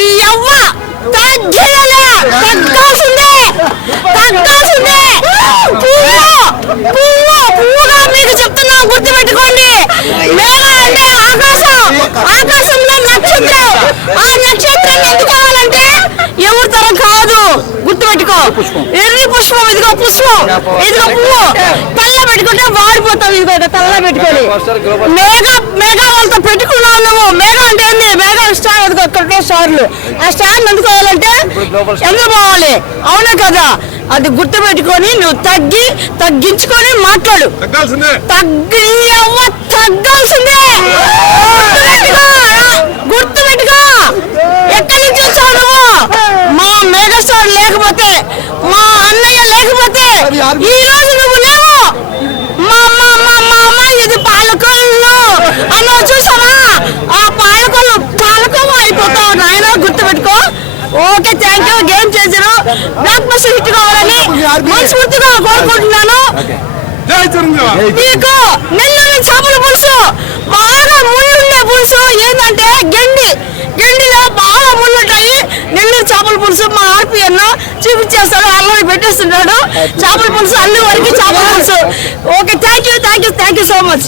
ఈ యవ్వ తగ్గాల్సిందే పువ్వుగా మీకు చెప్తున్నా, గుర్తుపెట్టుకోండి. మేఘ అంటే ఆకాశంలో నక్షత్రం. ఆ నక్షత్రం ఎందుకోవాలంటే ఎవరి తరం కాదు, గుర్తుపెట్టుకో. ఎర్రి పుష్పం, ఇదిగో పుష్పం, ఇదిగో పువ్వు. తెల్ల పెట్టుకుంటే వాడిపోతావు, ఇదిగో తెల్ల పెట్టుకొని. మేఘ వాళ్ళతో పెట్టుకున్నావు నువ్వు. మేఘ అంటే ఏంది? మేఘ స్టార్, ఇదిగో ఇక్కడ స్టార్లు. ఆ స్టార్ ఎందుకోవాలంటే ఎందుకు పోవాలి? అవునా కదా? అది గుర్తు పెట్టుకొని నువ్వు తగ్గించుకొని మాట్లాడు. తగ్గాల్సిందే. గుర్తు పెట్టుకో. ఎక్కడి నుంచి వచ్చావు నువ్వు? మా మెగాస్టార్ లేకపోతే, మా అన్నయ్య లేకపోతే ఈ రోజు నువ్వు లేవు. మా అమ్మాయి ఇది పాలకొల్లు అన్న చూసావా? ఆ పాలకొల్లు అయిపోతావు నాయన, గుర్తు పెట్టుకో. Okay, thank you. గేమ్ చేశారు, బ్లాక్ బస్టర్ హిట్ కావాలని మనస్ఫూర్తిగా కోరుకుంటున్నాను. మీకు నెల్లూరు చేపల పులుసు బాగా ముళ్ళుండే పులుసు. ఏంటంటే గండిలో బాగా ముళ్ళుంటాయి. నెల్లూరు చేపల పులుసు మా ఆర్పిఎన్ చూపించేస్తాడు, అల్లరి పెట్టేస్తున్నాడు. చేపల పులుసు అల్లు వరకు చేపల పులుసు. Okay, thank you so much.